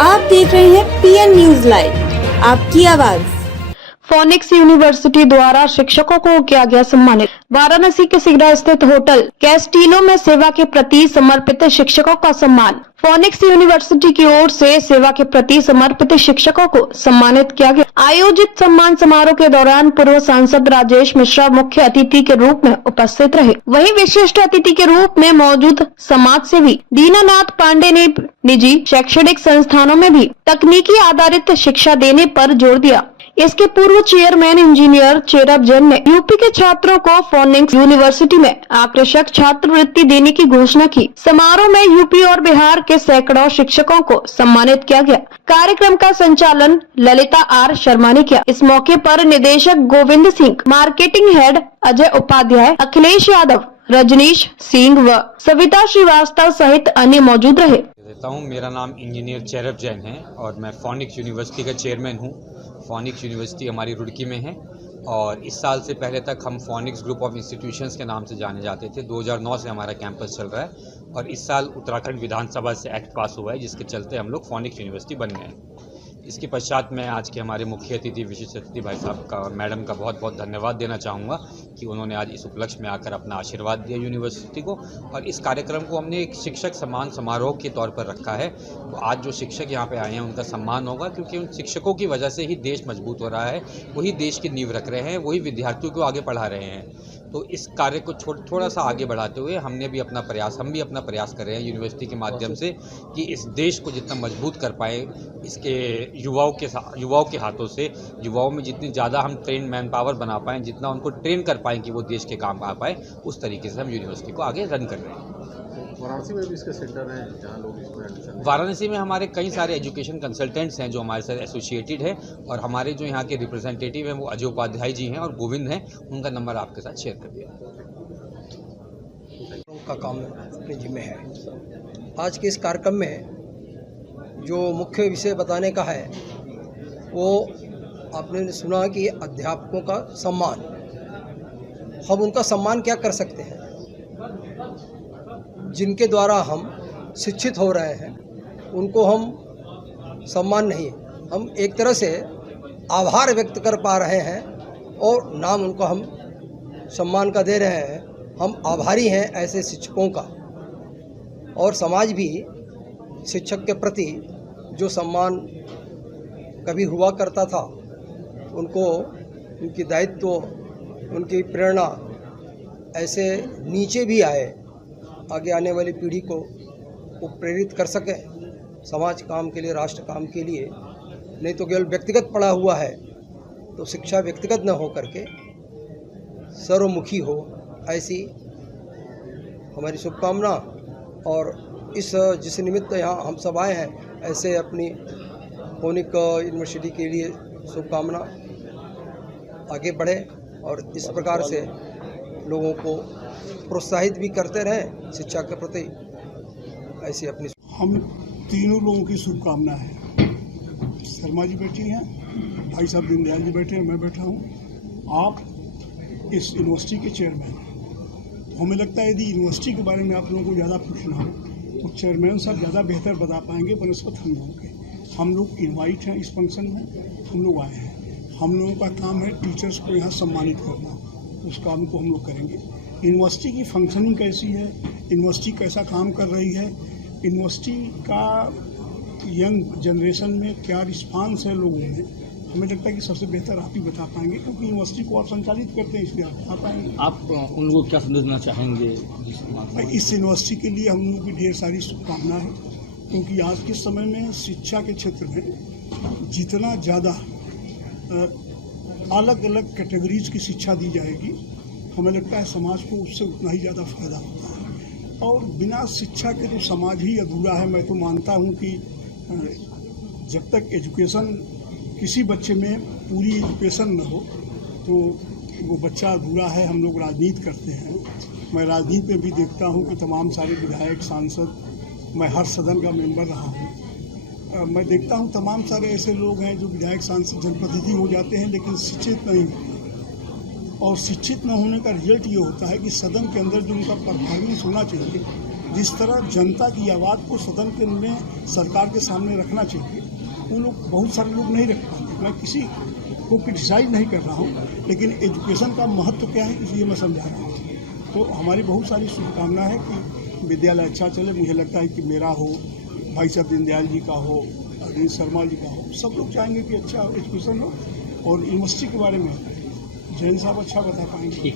आप देख रहे हैं पीएन न्यूज लाइव, आपकी आवाज। फोनिक्स यूनिवर्सिटी द्वारा शिक्षकों को किया गया सम्मानित। वाराणसी के सिगरा स्थित होटल कैस्टिनो में सेवा के प्रति समर्पित शिक्षकों का सम्मान। फोनिक्स यूनिवर्सिटी की ओर से सेवा के प्रति समर्पित शिक्षकों को सम्मानित किया गया। आयोजित सम्मान समारोह के दौरान पूर्व सांसद राजेश मिश्रा मुख्य अतिथि के रूप में उपस्थित रहे। वहीं विशिष्ट अतिथि के रूप में मौजूद समाज सेवी दीनानाथ पांडे ने निजी शैक्षणिक संस्थानों में भी तकनीकी आधारित शिक्षा देने पर जोर दिया। इसके पूर्व चेयरमैन इंजीनियर चेरब जैन ने यूपी के छात्रों को फोनिक्स यूनिवर्सिटी में आकर्षक छात्रवृत्ति देने की घोषणा की। समारोह में यूपी और बिहार के सैकड़ों शिक्षकों को सम्मानित किया गया। कार्यक्रम का संचालन ललिता आर शर्मा ने किया। इस मौके पर निदेशक गोविंद सिंह, मार्केटिंग हेड अजय उपाध्याय, अखिलेश यादव, रजनीश सिंह व सविता श्रीवास्तव सहित अन्य मौजूद रहे। मेरा नाम इंजीनियर चेरब जैन है और मैं फोनिक्स यूनिवर्सिटी का चेयरमैन हूँ। फोनिक्स यूनिवर्सिटी हमारी रुड़की में है और इस साल से पहले तक हम फोनिक्स ग्रुप ऑफ इंस्टीट्यूशंस के नाम से जाने जाते थे। 2009 से हमारा कैंपस चल रहा है और इस साल उत्तराखंड विधानसभा से एक्ट पास हुआ है जिसके चलते हम लोग फोनिक्स यूनिवर्सिटी बन गए हैं। इसके पश्चात मैं आज के हमारे मुख्य अतिथि विशिष्ट अतिथि भाई साहब का और मैडम का बहुत बहुत धन्यवाद देना चाहूँगा कि उन्होंने आज इस उपलक्ष्य में आकर अपना आशीर्वाद दिया यूनिवर्सिटी को। और इस कार्यक्रम को हमने एक शिक्षक सम्मान समारोह के तौर पर रखा है। तो आज जो शिक्षक यहाँ पे आए हैं उनका सम्मान होगा क्योंकि उन शिक्षकों की वजह से ही देश मजबूत हो रहा है। वही देश की नींव रख रहे हैं, वही विद्यार्थियों को आगे पढ़ा रहे हैं। तो इस कार्य को थोड़ा सा आगे बढ़ाते हुए हम भी अपना प्रयास कर रहे हैं यूनिवर्सिटी के माध्यम से कि इस देश को जितना मजबूत कर पाए इसके युवाओं के हाथों से, युवाओं में जितनी ज़्यादा हम ट्रेन मैन पावर बना पाएँ, जितना उनको ट्रेन कर पाएँ कि वो देश के काम आ पाए, उस तरीके से हम यूनिवर्सिटी को आगे रन कर रहे हैं। वाराणसी में भी इसका सेंटर है जहाँ लोग इसमें एडमिशन। वाराणसी में हमारे कई सारे एजुकेशन कंसल्टेंट्स हैं जो हमारे साथ एसोसिएटेड है और हमारे जो यहाँ के रिप्रेजेंटेटिव हैं वो अजय उपाध्याय जी हैं और गोविंद हैं। उनका नंबर आपके साथ शेयर कर दिया। का काम अपने जिम्मे है। आज के इस कार्यक्रम में जो मुख्य विषय बताने का है वो आपने सुना कि अध्यापकों का सम्मान। हम उनका सम्मान क्या कर सकते हैं जिनके द्वारा हम शिक्षित हो रहे हैं, उनको हम सम्मान नहीं, हम एक तरह से आभार व्यक्त कर पा रहे हैं और नाम उनको हम सम्मान का दे रहे हैं। हम आभारी हैं ऐसे शिक्षकों का और समाज भी शिक्षक के प्रति जो सम्मान कभी हुआ करता था उनको, उनकी दायित्व, उनकी प्रेरणा ऐसे नीचे भी आए, आगे आने वाली पीढ़ी को वो प्रेरित कर सके समाज काम के लिए, राष्ट्र काम के लिए। नहीं तो केवल व्यक्तिगत पड़ा हुआ है तो शिक्षा व्यक्तिगत न हो करके सर्वमुखी हो, ऐसी हमारी शुभकामना। और इस जिस निमित्त यहाँ हम सब आए हैं, ऐसे अपनी फोनिक यूनिवर्सिटी के लिए शुभकामना आगे बढ़े और इस प्रकार से लोगों को प्रोत्साहित भी करते रहें शिक्षा के प्रति। ऐसी अपनी हम तीनों लोगों की शुभकामना है। शर्मा जी बैठी हैं, भाई साहब दीनदयाल जी बैठे हैं, मैं बैठा हूँ। आप इस यूनिवर्सिटी के चेयरमैन हैं। हमें लगता है यदि यूनिवर्सिटी के बारे में आप लोगों को ज़्यादा पूछना हो तो चेयरमैन साहब ज़्यादा बेहतर बता पाएंगे बनस्पत हम लोगों के। हम लोग इन्वाइट हैं इस फंक्शन में, हम लोग आए हैं। हम लोगों का काम है टीचर्स को यहाँ सम्मानित करना, उस काम को हम लोग करेंगे। यूनिवर्सिटी की फंक्शनिंग कैसी है, यूनिवर्सिटी कैसा काम कर रही है, यूनिवर्सिटी का यंग जनरेशन में क्या रिस्पांस है लोगों में, हमें लगता है कि सबसे बेहतर आप ही बता पाएंगे क्योंकि यूनिवर्सिटी को आप संचालित करते हैं, इसलिए आप बता पाएंगे। आप उन लोगों को क्या संदेश देना चाहेंगे? इस यूनिवर्सिटी के लिए हम लोगों की ढेर सारी शुभकामना है क्योंकि आज के समय में शिक्षा के क्षेत्र में जितना ज़्यादा अलग अलग कैटेगरीज की शिक्षा दी जाएगी, हमें लगता है समाज को उससे उतना ही ज़्यादा फायदा होता है। और बिना शिक्षा के तो समाज ही अधूरा है। मैं तो मानता हूँ कि जब तक एजुकेशन किसी बच्चे में पूरी एजुकेशन न हो तो वो बच्चा अधूरा है। हम लोग राजनीति करते हैं, मैं राजनीति में भी देखता हूँ कि तमाम सारे विधायक, सांसद, मैं हर सदन का मेंबर रहा हूँ, मैं देखता हूँ तमाम सारे ऐसे लोग हैं जो विधायक, सांसद, जनप्रतिनिधि हो जाते हैं लेकिन शिक्षित नहीं होते। और शिक्षित न होने का रिजल्ट ये होता है कि सदन के अंदर जो उनका परफॉर्मेंस होना चाहिए जिस तरह जनता की आवाज़ को सदन के में सरकार के सामने रखना चाहिए, वो लोग बहुत सारे लोग नहीं रख पाते। मैं किसी को क्रिटिसाइज नहीं कर रहा हूँ, लेकिन एजुकेशन का महत्व क्या है इसलिए मैं समझा रहा हूँ। तो हमारी बहुत सारी शुभकामना है कि विद्यालय अच्छा चले। मुझे लगता है कि मेरा हो, भाई साहब दीनदयाल जी का हो, अरविंद शर्मा जी का हो, सब लोग चाहेंगे कि अच्छा एजुकेशन हो। और यूनिवर्सिटी के बारे में जैन साहब अच्छा बता पाएंगे।